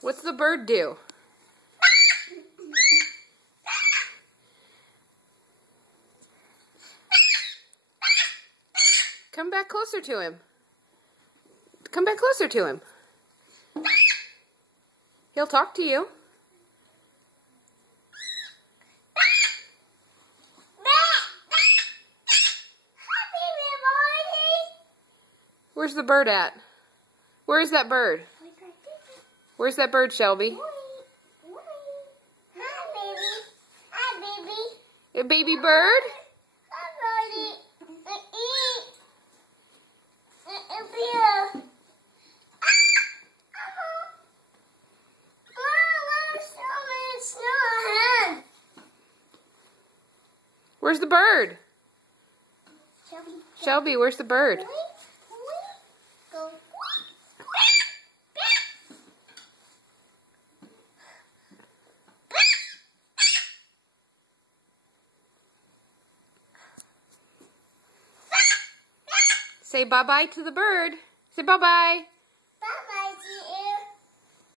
What's the bird do? Come back closer to him. Come back closer to him. He'll talk to you. Where's the bird at? Where is that bird? Where's that bird, Shelby? Hi, baby. A baby bird? Where's the bird? Shelby, where's the bird? Say bye-bye to the bird. Say bye-bye.